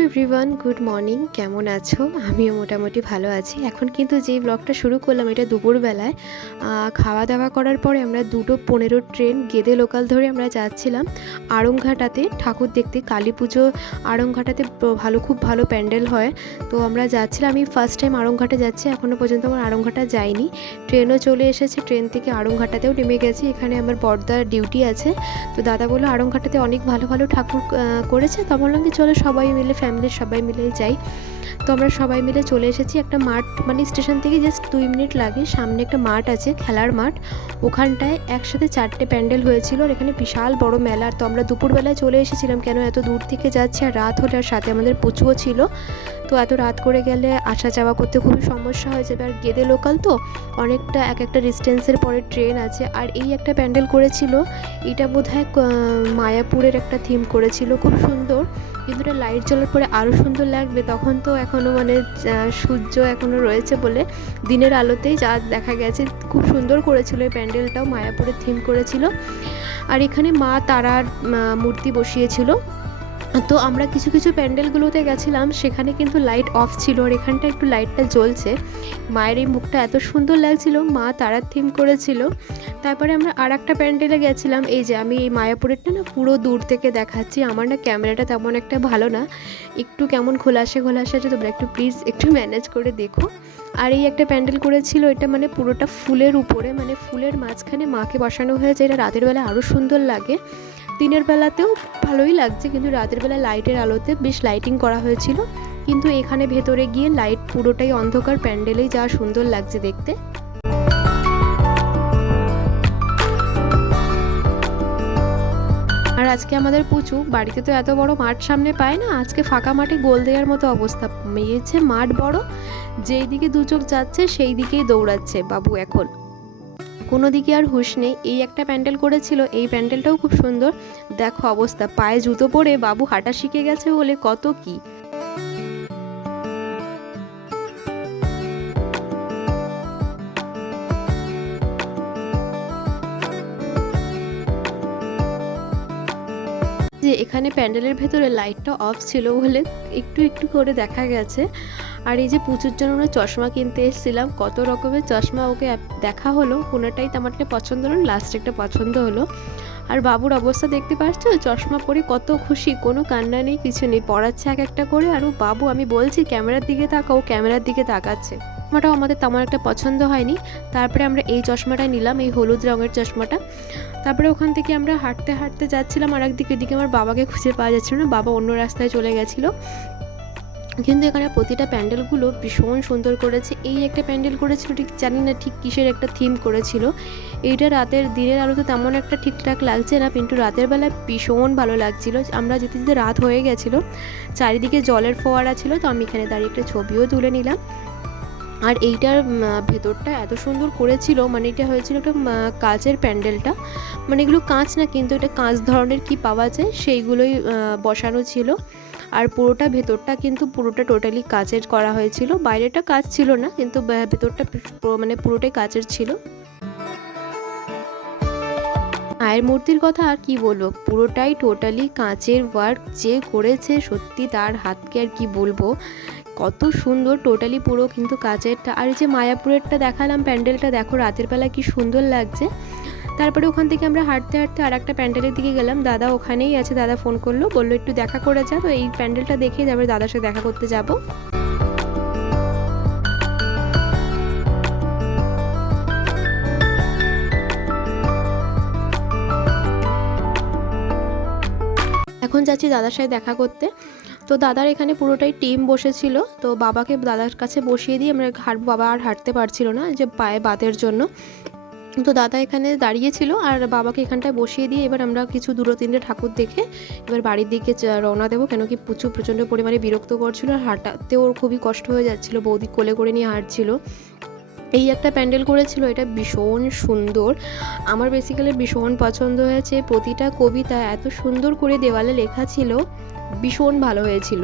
Everyone good morning কেমন আছো? আমিও মোটামুটি ভালো আছি। এখন কিন্তু যেই ব্লগটা শুরু করলাম, এটা দুপুরবেলায় খাওয়া দাওয়া করার পরে আমরা দুটো পনেরো ট্রেন গেদে লোকাল ধরে আমরা যাচ্ছিলাম আড়ংঘাটাতে ঠাকুর দেখতে কালী পুজো আড়ংঘাটাতে ভালো, খুব ভালো প্যান্ডেল হয়। তো আমরা যাচ্ছিলাম, আমি ফার্স্ট টাইম আড়ংঘাটে যাচ্ছি এখনও পর্যন্ত আমার আড়ংঘাটা যাইনি ট্রেনও চলে এসেছে, ট্রেন থেকে আড়ংঘাটাতেও নেমে গেছি। এখানে আমার বর্দার ডিউটি আছে। তো দাদা বলল আড়ংঘাটাতে অনেক ভালো ভালো ঠাকুর করেছে। তো বললাম কি চলো সবাই মিলে ফ্যামিলির সবাই মিলে যাই। তো আমরা সবাই মিলে চলে এসেছি একটা মাঠ মানে স্টেশন থেকে জাস্ট দুই মিনিট লাগে। সামনে একটা মাঠ আছে, খেলার মাঠ। ওখানটায় একসাথে চারটে প্যান্ডেল হয়েছিল আর এখানে বিশাল বড় মেলা। তো আমরা দুপুরবেলায় চলে এসেছিলাম, কেন এত দূর থেকে যাচ্ছি আর রাত হলে আর সাথে আমাদের পুচুও ছিল। তো এত রাত করে গেলে আসা যাওয়া করতে খুবই সমস্যা হয়ে যাবে। আর গেদে লোকাল তো অনেকটা এক একটা ডিস্টেন্সের পরে ট্রেন আছে। আর এই একটা প্যান্ডেল করেছিল, এটা বোধহয় মায়াপুরের একটা থিম করেছিল। খুব সুন্দর। কিন্তু এটা লাইট জ্বলার পরে আরও সুন্দর লাগবে। তখন তো এখনও মানে সূর্য এখনও রয়েছে বলে দিনের আলোতেই যা দেখা গেছে, খুব সুন্দর করেছিল। এই প্যান্ডেলটাও মায়াপুরে থিম করেছিল। আর এখানে মা তারার মূর্তি বসিয়েছিল। তো আমরা কিছু কিছু প্যান্ডেলগুলোতে গেছিলাম, সেখানে কিন্তু লাইট অফ ছিল আর এখানটা একটু লাইটটা জ্বলছে। মায়ের এই মুখটা এত সুন্দর লাগছিল, মা তারার থিম করেছিল। তারপরে আমরা আর একটা প্যান্ডেলে গেছিলাম, এই যে আমি এই মায়াপুরেরটা না পুরো দূর থেকে দেখাচ্ছি, আমার না ক্যামেরাটা তেমন একটা ভালো না। একটু কেমন খোলাসে খোলাসে আছে, তোমরা একটু প্লিজ একটু ম্যানেজ করে দেখো। আর এই একটা প্যান্ডেল করেছিল, এটা মানে পুরোটা ফুলের উপরে মানে ফুলের মাঝখানে মাকে বসানো হয়েছে, এটা রাতের বেলা আরও সুন্দর লাগে। দিনের বেলাতেও ভালোই লাগছে, কিন্তু রাতের বেলা লাইটের আলোতে বেশ লাইটিং করা হয়েছিল। কিন্তু এখানে ভেতরে গিয়ে লাইট পুরোটাই অন্ধকার, প্যান্ডেলেই যা সুন্দর লাগছে দেখতে। আর আজকে আমাদের পুচু, বাড়িতে তো এত বড় মাঠ সামনে পায় না, আজকে ফাঁকা মাঠে গোল দেওয়ার মতো অবস্থা। মেয়েছে মাঠ বড়, যেই দিকে দু চোখ যাচ্ছে, সেই দিকেই দৌড়াচ্ছে বাবু এখন। কোনো দিকে আর হুশ নেই। এই একটা প্যান্ডেল করেছিল, এই প্যান্ডেলটাও খুব সুন্দর। দেখো অবস্থা, পায়ে জুতো পরে বাবু হাঁটা শিখে গেছে বলে কত কি। যে এখানে প্যান্ডেলের ভেতরে লাইটটা অফ ছিল বলে একটু একটু করে দেখা গেছে। আর এই যে পুজোর জন্য আমরা চশমা কিনতে এসেছিলাম, কত রকমের চশমা ওকে দেখা হলো, কোনোটাই তো আমার পছন্দ হলো লাস্ট একটা পছন্দ হলো। আর বাবুর অবস্থা দেখতে পাচ্ছ? চশমা পরে কত খুশি, কোনো কান্না নেই, কিছু নেই, পড়াচ্ছে এক একটা করে। আর ও বাবু, আমি বলছি, ক্যামেরার দিকে তাকাও ক্যামেরার দিকে তাকাচ্ছে। চশমাটাও আমাদের তেমন একটা পছন্দ হয়নি। তারপরে আমরা এই চশমাটা নিলাম, এই হলুদ রঙের চশমাটা। তারপরে ওখান থেকে আমরা হাঁটতে হাঁটতে যাচ্ছিলাম, আর একদিকে এদিকে আমার বাবাকে খুঁজে পাওয়া যাচ্ছিল না, বাবা অন্য রাস্তায় চলে গেছিল। কিন্তু এখানে প্রতিটা প্যান্ডেলগুলো ভীষণ সুন্দর করেছে। এই একটা প্যান্ডেল করেছিল, ঠিক জানি না ঠিক কিসের একটা থিম করেছিল। এইটা রাতের দিনের আলোতে তেমন একটা ঠিকঠাক লাগছে না, কিন্তু রাতের বেলায় ভীষণ ভালো লাগছিল। আমরা যেতে যেতে রাত হয়ে গেছিল, চারিদিকে জলের ফোয়ারা ছিল, তো আমি এখানে দাঁড়িয়ে একটা ছবিও তুলে নিলাম। আর এইটার ভেতরটা এত সুন্দর করেছিল মানে এটা হয়েছিল একটা কাঁচের প্যান্ডেলটা। মানে এগুলো কাঁচ না, কিন্তু এটা কাঁচ ধরনের কি পাওয়া যায়, সেইগুলোই বসানো ছিল। আর পুরোটা ভেতরটা কিন্তু পুরোটা টোটালি কাঁচের করা হয়েছিল। বাইরেটা কাচ ছিল না, কিন্তু ভেতরটা মানে পুরোটাই কাঁচের ছিল। মায়ের মূর্তির কথা আর কি বলব? পুরোটাই টোটালি কাঁচের ওয়ার্ক যে করেছে, সত্যি তার হাতকে আর কি বলব? কত সুন্দর টোটালি পুরো কিন্তু কাজেরটা আর এই যে মায়াপুরেরটা দেখালাম প্যান্ডেলটা, দেখো রাতের বেলা কি সুন্দর লাগছে। তারপরে ওখান থেকে আমরা হাঁটতে হাঁটতে আর একটা প্যান্ডেলের দিকে গেলাম। দাদা ওখানেই আছে, দাদা ফোন করল, বলল, একটু দেখা করে যা। তো এই প্যান্ডেলটা দেখে তারপরে দাদার সাথে দেখা করতে যাব। এখন যাচ্ছি দাদার সাথে দেখা করতে। তো দাদার এখানে পুরোটাই টিম বসেছিল। তো বাবাকে দাদার কাছে বসিয়ে দিয়ে আমরা হাঁটবো বাবা আর হাঁটতে পারছিল না, যে পায়ে বাতের জন্য। তো দাদা এখানে দাঁড়িয়েছিল আর বাবাকে এখানটায় বসিয়ে দিয়ে এবার আমরা কিছু দুটো তিনটে ঠাকুর দেখে এবার বাড়ির দিকে রওনা দেবো। কেন কি প্রচুর, প্রচণ্ড পরিমাণে বিরক্ত করছিল আর হাঁটাতে ওর খুবই কষ্ট হয়ে যাচ্ছিল। বৌদি কোলে করে নিয়ে হাঁটছিল। এই একটা প্যান্ডেল করেছিল, এটা ভীষণ সুন্দর। আমার বেসিক্যালি ভীষণ পছন্দ হয়েছে। প্রতিটা কবিতা এত সুন্দর করে দেওয়ালে লেখা ছিল। ভীষণ ভালো হয়েছিল।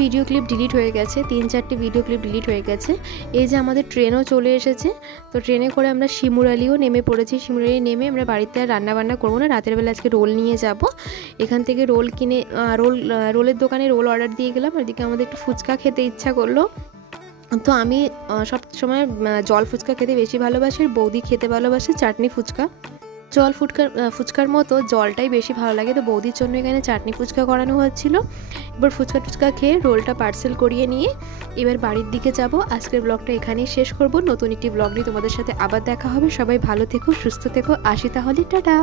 ভিডিও ক্লিপ ডিলিট হয়ে গেছে, তিন চারটে ভিডিও ক্লিপ ডিলিট হয়ে গেছে। এই যে আমাদের ট্রেনও চলে এসেছে, তো ট্রেনে করে আমরা শিমুরালিও নেমে পড়েছি। শিমুরালি নেমে আমরা বাড়িতে আর রান্নাবান্না করব না, রাতের বেলা আজকে রোল নিয়ে যাব। এখান থেকে রোল কিনে রোল রোলের দোকানে রোল অর্ডার দিয়ে গেলাম এদিকে আমাদের একটু ফুচকা খেতে ইচ্ছা করল। তো আমি সব সময় জল ফুচকা খেতে বেশি ভালোবাসি বৌদি খেতে ভালোবাসে চাটনি ফুচকা। জল ফুটকার ফুচকার মতো জলটাই বেশি ভালো লাগে। তো বৌদির জন্য এখানে চাটনি ফুচকা করানো হচ্ছিল। এবার ফুচকা টুচকা খেয়ে রোলটা পার্সেল করিয়ে নিয়ে এবার বাড়ির দিকে যাব। আজকের ব্লগটা এখানেই শেষ করব। নতুন একটি ব্লগ নিয়ে তোমাদের সাথে আবার দেখা হবে। সবাই ভালো থেকো, সুস্থ থেকো। আসি তাহলে, টাটা!